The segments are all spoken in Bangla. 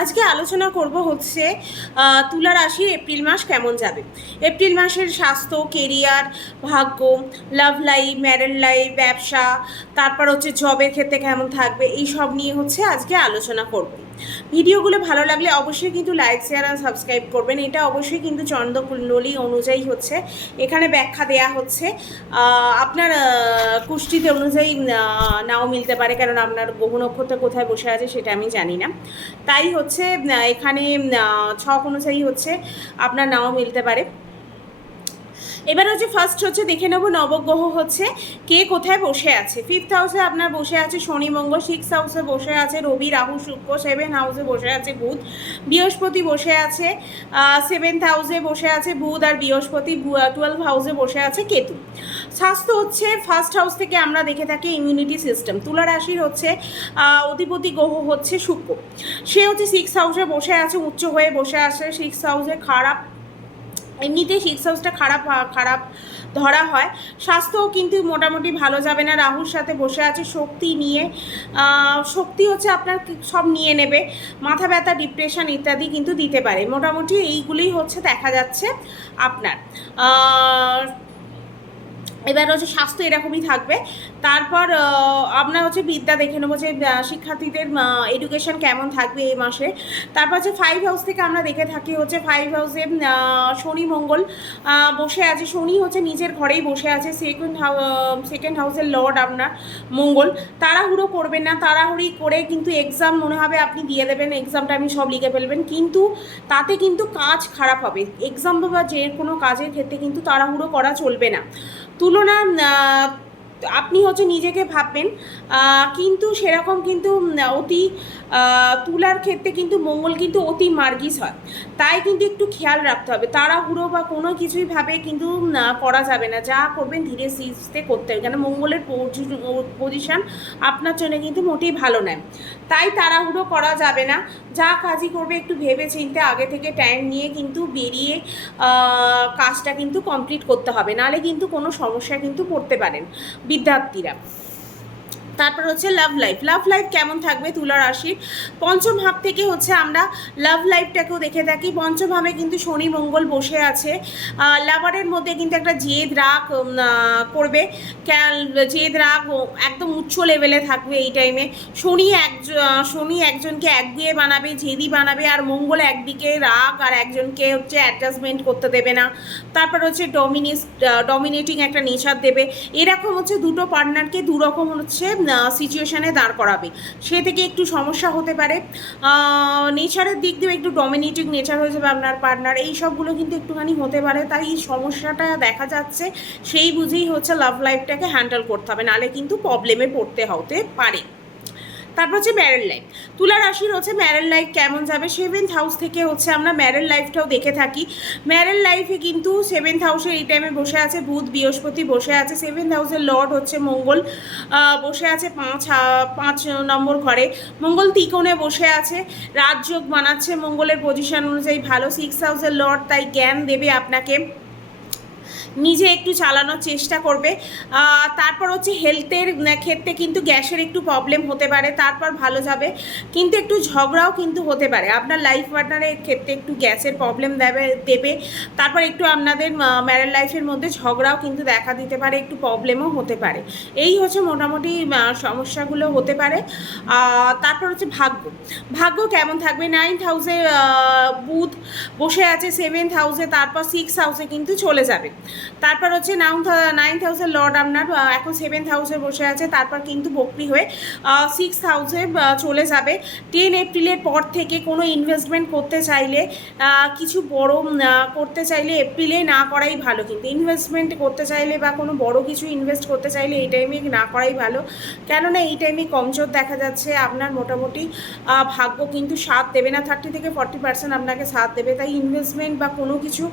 আজকে আলোচনা করব হচ্ছে তুলা রাশির এপ্রিল মাস কেমন যাবে? এপ্রিল মাসের স্বাস্থ্য কেরিয়ার ভাগ্য লাভ লাইফ ম্যারেড লাইফ ব্যবসা, তারপর হচ্ছে জবের ক্ষেত্রে কেমন থাকবে, এই সব নিয়ে হচ্ছে আজকে আলোচনা করব। ভিডিওগুলো ভালো লাগলে অবশ্যই কিন্তু লাইক শেয়ার আর সাবস্ক্রাইব করবেন। এটা অবশ্যই কিন্তু চন্দ্রকুণ্ডলী অনুযায়ী হচ্ছে, এখানে ব্যাখ্যা দেয়া হচ্ছে। আপনার কুষ্টিতে অনুযায়ী নাও মিলতে পারে, কারণ আপনার গ্রহ নক্ষত্র কোথায় বসে আছে সেটা আমি জানি না। তাই হচ্ছে আহ, এখানে ছক অনুযায়ী হচ্ছে আপনার নাও মিলতে পারে। এবার হচ্ছে ফার্স্ট হচ্ছে দেখে নেব নবগ্রহ হচ্ছে কে কোথায় বসে আছে। ফিফথ হাউসে আপনার বসে আছে শনি মঙ্গল সিক্স হাউসে বসে আছে রবি, রাহু, শুক্র সেভেন হাউসে বসে আছে বুধ, বৃহস্পতি বসে আছে সেভেন্থ হাউসে বসে আছে বুধ আর বৃহস্পতি টুয়েলভ হাউসে বসে আছে কেতু। স্বাস্থ্য হচ্ছে ফার্স্ট হাউস থেকে আমরা দেখে থাকি ইমিউনিটি সিস্টেম তুলা রাশির হচ্ছে অধিপতি গ্রহ হচ্ছে শুক্র। সে হচ্ছে সিক্স হাউসে বসে আছে, উচ্চ হয়ে বসে আছে সিক্স হাউসে খারাপ এমনিতে সিক্স হাউসটা খারাপ খারাপ ধরা হয়। স্বাস্থ্যও কিন্তু মোটামুটি ভালো যাবে না। রাহুর সাথে বসে আছে শক্তি নিয়ে। শক্তি হচ্ছে আপনার সব নিয়ে নেবে। মাথা ব্যথা ডিপ্রেশন ইত্যাদি কিন্তু দিতে পারে। মোটামুটি এইগুলোই হচ্ছে দেখা যাচ্ছে আপনার। এবার হচ্ছে স্বাস্থ্য এরকমই থাকবে। তারপর আমরা হচ্ছে বিদ্যা দেখে নেব যে শিক্ষার্থীদের এডুকেশন কেমন থাকবে এই মাসে। তারপর হচ্ছে ফাইভ হাউস থেকে আমরা দেখে থাকি হচ্ছে ফাইভ হাউসে শনি মঙ্গল বসে আছে। শনি হচ্ছে নিজের ঘরেই বসে আছে। সেকেন্ড হাউ সেকেন্ড হাউসের লর্ড আপনার মঙ্গল। তাড়াহুড়ো করবেন না, তাড়াহুড়ি করে কিন্তু এক্সাম মনে হবে আপনি দিয়ে দেবেন এক্সামটা আপনি সব লিখে ফেলবেন। কিন্তু তাতে কিন্তু কাজ খারাপ হবে। এক্সাম বা যে কোনো কাজের ক্ষেত্রে কিন্তু তাড়াহুড়ো করা চলবে না। তুলনা আপনি হচ্ছে নিজেকে ভাববেন কিন্তু সেরকম কিন্তু অতি তুলার ক্ষেত্রে কিন্তু মঙ্গল কিন্তু অতি মার্গিস হয়। তাই কিন্তু একটু খেয়াল রাখতে হবে। তাড়াহুড়ো বা কোনো কিছুই ভাবে কিন্তু করা যাবে না। যা করবেন ধীরে সিস্তে করতে হবে। কেন মঙ্গলের পজিশন আপনার জন্য কিন্তু মোটেই ভালো নয়। তাই তাড়াহুড়ো করা যাবে না। যা কাজই করবে একটু ভেবে চিন্তে আগে থেকে টাইম নিয়ে কিন্তু বেরিয়ে কাজটা কিন্তু কমপ্লিট করতে হবে। নাহলে কিন্তু কোনো সমস্যা কিন্তু পড়তে পারেন বিদ্যার্থীরা। তারপর হচ্ছে লাভ লাইফ লাভ লাইফ কেমন থাকবে তুলা রাশির পঞ্চম ভাব থেকে হচ্ছে আমরা লাভ লাইফটাকেও দেখে থাকি। পঞ্চম ভাবে কিন্তু শনি মঙ্গল বসে আছে। লাভারের মধ্যে কিন্তু একটা জেদ, রাগ করবে জেদ, রাগ একদম উচ্চ লেভেলে থাকবে এই টাইমে শনি এক শনি একজনকে একগুয়ে বানাবে, জেদি বানাবে আর মঙ্গল একদিকে রাগ আর একজনকে হচ্ছে অ্যাডজাস্টমেন্ট করতে দেবে না। তারপর হচ্ছে ডমিনিস ডমিনেটিং একটা নেচার দেবে। এরকম হচ্ছে দুটো পার্টনারকে দু রকম হচ্ছে সিচুয়েশানে দাঁড় করাবে। সে থেকে একটু সমস্যা হতে পারে। নেচারের দিক দিয়ে একটু ডমিনেটিং নেচার হয়ে যাবে আপনার পার্টনার এই সবগুলো কিন্তু একটুখানি হতে পারে। তাই এই সমস্যাটা দেখা যাচ্ছে, সেই বুঝেই হচ্ছে লাভ লাইফটাকে হ্যান্ডেল করতে হবে। নাহলে কিন্তু প্রবলেমে পড়তে হতে পারে। তারপর হচ্ছে ম্যারেড লাইফ তুলা রাশির হচ্ছে ম্যারেড লাইফ কেমন যাবে? সেভেন্থ হাউস থেকে হচ্ছে আমরা ম্যারেড লাইফটাও দেখে থাকি। ম্যারেড লাইফে কিন্তু সেভেন্থ হাউসে এই টাইমে বসে আছে বুধ, বৃহস্পতি বসে আছে। সেভেন্থ হাউসের লর্ড হচ্ছে মঙ্গল বসে আছে পাঁচ পাঁচ নম্বর ঘরে। মঙ্গল তিকোণে বসে আছে। রাজযোগ বানাচ্ছে মঙ্গলের পজিশন অনুযায়ী ভালো। সিক্স হাউসের লর্ড তাই জ্ঞান দেবে আপনাকে। নিজে একটু চালানোর চেষ্টা করবে। তারপর হচ্ছে হেলথের ক্ষেত্রে কিন্তু গ্যাসের একটু প্রবলেম হতে পারে, তারপর ভালো যাবে। কিন্তু একটু ঝগড়াও কিন্তু হতে পারে। আপনার লাইফ পার্টনারের ক্ষেত্রে একটু গ্যাসের প্রবলেম দেবে দেবে। তারপর একটু আপনাদের ম্যারেড লাইফের মধ্যে ঝগড়াও কিন্তু দেখা দিতে পারে, একটু প্রবলেমও হতে পারে। এই হচ্ছে মোটামুটি সমস্যাগুলো হতে পারে। তারপর হচ্ছে ভাগ্য। ভাগ্য কেমন থাকবে? নাইন হাউসে বুধ বসে আছে সেভেন্থ হাউসে তারপর সিক্স হাউসে কিন্তু চলে যাবে। তারপর হচ্ছে নাইন্থ নাইন্থ হাউসের লর্ড আপনার এখন সেভেন্থ হাউসে বসে আছে, তারপর কিন্তু বকরি হয়ে সিক্স হাউসে চলে যাবে। টেন এপ্রিলের পর থেকে কোনো ইনভেস্টমেন্ট করতে চাইলে কিছু বড় করতে চাইলে এপ্রিলে না করাই ভালো কিন্তু। ইনভেস্টমেন্ট করতে চাইলে বা কোনো বড় কিছু ইনভেস্ট করতে চাইলে এই টাইমে না করাই ভালো। কেননা এই টাইমে কমজোর দেখা যাচ্ছে, আপনার মোটামুটি ভাগ্য কিন্তু সাথ দেবে না। থার্টি থেকে ফর্টি পার্সেন্ট আপনাকে সাথ দেবে। তাই ইনভেস্টমেন্ট বা কোনো কিছু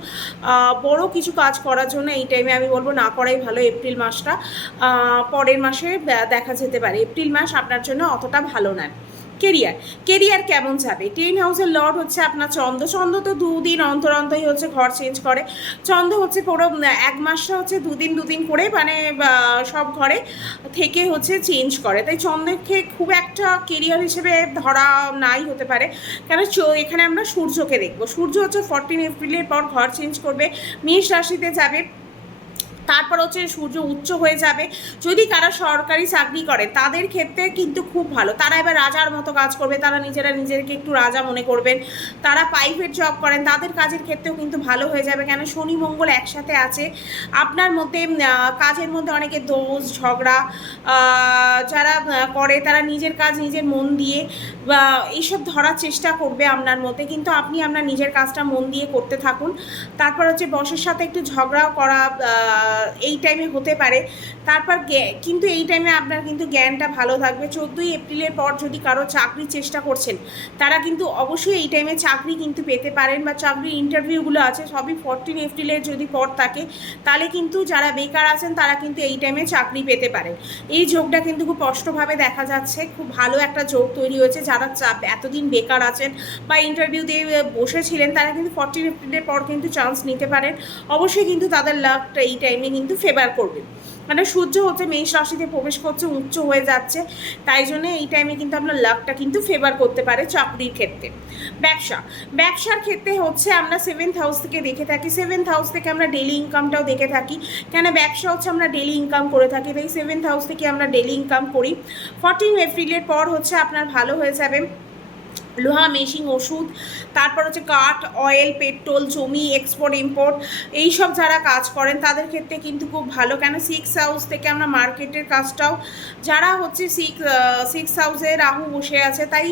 বড় কিছু কাজ করার জন্য এই টাইমে আমি বলব না করাই ভালো এপ্রিল মাসটা। পরের মাসে দেখা যেতে পারে। এপ্রিল মাস আপনার জন্য অতটা ভালো নয়। কেরিয়ার কেরিয়ার কেমন যাবে? টেন হাউসের লর্ড হচ্ছে আপনার চন্দ্র। চন্দ্র তো দুদিন অন্তর অন্তরই হচ্ছে ঘর চেঞ্জ করে। চন্দ্র হচ্ছে পুরো এক মাসটা হচ্ছে দুদিন দুদিন করে মানে সব ঘরে থেকে হচ্ছে চেঞ্জ করে। তাই চন্দ্রকে খুব একটা কেরিয়ার হিসেবে ধরা নাই হতে পারে। কেন এখানে আমরা সূর্যকে দেখব। সূর্য হচ্ছে ফোরটিন এপ্রিলের পর ঘর চেঞ্জ করবে। মেষ রাশিতে যাবে। তারপর হচ্ছে সূর্য উচ্চ হয়ে যাবে। যদি কারা সরকারি চাকরি করে, তাদের ক্ষেত্রে কিন্তু খুব ভালো। তারা এবার রাজার মতো কাজ করবে, তারা নিজেরা নিজেদেরকে একটু রাজা মনে করবেন। তারা প্রাইভেট জব করেন, তাদের কাজের ক্ষেত্রেও কিন্তু ভালো হয়ে যাবে। কেন শনি, মঙ্গল একসাথে আছে। আপনার মধ্যে কাজের মধ্যে অনেকে দোষ, ঝগড়া যারা করে, তারা নিজের কাজ, নিজের মন দিয়ে, বা এইসব ধরার চেষ্টা করবে আপনার মধ্যে। কিন্তু আপনি আপনার নিজের কাজটা মন দিয়ে করতে থাকুন। তারপর হচ্ছে বসের সাথে একটু ঝগড়াও করা এই টাইমে হতে পারে। তারপর কিন্তু এই টাইমে আপনার কিন্তু জ্ঞানটা ভালো থাকবে। চোদ্দোই এপ্রিলের পর যদি কারও চাকরির চেষ্টা করছেন, তারা কিন্তু অবশ্যই এই টাইমে চাকরি কিন্তু পেতে পারেন বা চাকরির ইন্টারভিউগুলো আছে, সবই ফোরটিন এপ্রিলের যদি পর থাকে, তাহলে কিন্তু যারা বেকার আছেন, তারা কিন্তু এই টাইমে চাকরি পেতে পারেন। এই যোগটা কিন্তু খুব স্পষ্টভাবে দেখা যাচ্ছে। খুব ভালো একটা যোগ তৈরি হয়েছে। যারা চা- এতদিন বেকার আছেন বা ইন্টারভিউ দিয়ে বসেছিলেন, তারা কিন্তু ফোরটিন এপ্রিলের পর কিন্তু চান্স নিতে পারেন। অবশ্যই কিন্তু তাদের লাভটা এই টাইমে কিন্তু ফেভার করবে মানে সূর্য হচ্ছে মেষ রাশিতে প্রবেশ করছে, উচ্চ হয়ে যাচ্ছে। তাই জন্য এই টাইমে কিন্তু আপনার লাভটা কিন্তু ফেভার করতে পারে চাকরির ক্ষেত্রে। ব্যবসা, ব্যবসার ক্ষেত্রে হচ্ছে আমরা সেভেন্থ হাউস থেকে দেখে থাকি। সেভেন্থ হাউস থেকে আমরা ডেলি ইনকামটাও দেখে থাকি। কেন ব্যবসা হচ্ছে আমরা ডেলি ইনকাম করে থাকি। তাই সেভেন্থ হাউস থেকে আমরা ডেলি ইনকাম করি। ফর্টিন এপ্রিলের পর হচ্ছে আপনার ভালো হয়ে যাবে। লোহা, মেশিন, ওষুধ, তারপর হচ্ছে কাঠ অয়েল পেট্রোল জমি এক্সপোর্ট ইম্পোর্ট এইসব যারা কাজ করেন তাদের ক্ষেত্রে কিন্তু খুব ভালো। কেন সিক্স হাউস থেকে আমরা মার্কেটের কাজটাও যারা হচ্ছে সিক্স সিক্স হাউসে রাহু বসে আছে, তাই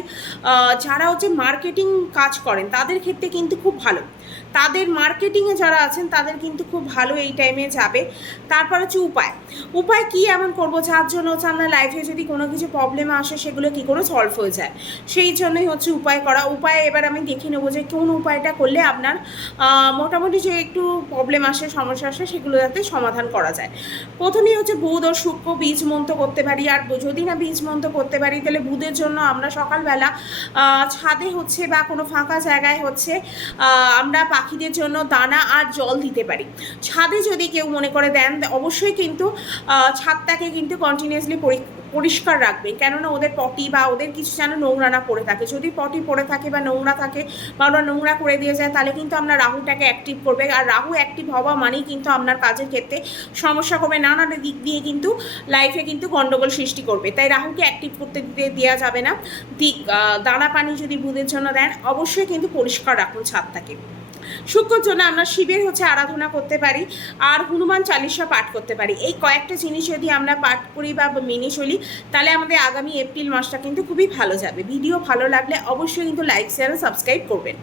যারা হচ্ছে মার্কেটিং কাজ করেন তাদের ক্ষেত্রে কিন্তু খুব ভালো। তাদের মার্কেটিংয়ে যারা আছেন তাদের কিন্তু খুব ভালো এই টাইমে যাবে। তারপর হচ্ছে উপায়। উপায় কি এমন করব যার জন্য হচ্ছে আপনার লাইফে যদি কোনো কিছু প্রবলেম আসে সেগুলো কি করে সলভ হয়ে যায়? সেই জন্যই হচ্ছে উপায় করা, উপায় এবার আমি দেখে নেব যে কোন উপায়টা করলে আপনার মোটামুটি যে একটু প্রবলেম আসে, সমস্যা আসে, সেগুলো যাতে সমাধান করা যায়। প্রথমেই হচ্ছে বুধ ও শুক্র বীজ মন্ত্র করতে পারি, আর যদি না বীজ মন্ত্র করতে পারি, তাহলে বুধের জন্য আমরা সকালবেলা ছাদে হচ্ছে বা কোনো ফাঁকা জায়গায় হচ্ছে আমরা পাখিদের জন্য দানা আর জল দিতে পারি। ছাদে যদি কেউ মনে করে দেন, অবশ্যই কিন্তু ছাদটাকে কিন্তু কন্টিনিউয়াসলি পরিষ্কার রাখবে। কেননা ওদের পটি বা ওদের কিছু যেন নোংরা না পড়ে থাকে। যদি পটি পড়ে থাকে বা নোংরা থাকে বা ওরা নোংরা করে দিয়ে যায়, তাহলে কিন্তু আমরা রাহুটাকে অ্যাক্টিভ করবে। আর রাহু অ্যাক্টিভ হওয়া মানেই কিন্তু আপনার কাজের ক্ষেত্রে সমস্যা করবে নানা দিক দিয়ে কিন্তু লাইফে কিন্তু গণ্ডগোল সৃষ্টি করবে। তাই রাহুকে অ্যাক্টিভ করতে দিতে দেওয়া যাবে না। দিক দানা পানি যদি বুধের জন্য দেন, অবশ্যই কিন্তু পরিষ্কার রাখুন ছাদটাকে। শুক্রর জন্য আমরা শিবের হচ্ছে আরাধনা করতে পারি, আর হনুমান চালিশা পাঠ করতে পারি। এই কয়েকটা জিনিস যদি আমরা পাঠ করি বা মেনে চলি, তাহলে আমাদের আগামী এপ্রিল মাসটা কিন্তু খুবই ভালো যাবে। ভিডিও ভালো লাগলে অবশ্যই কিন্তু লাইক শেয়ার সাবস্ক্রাইব করবেন।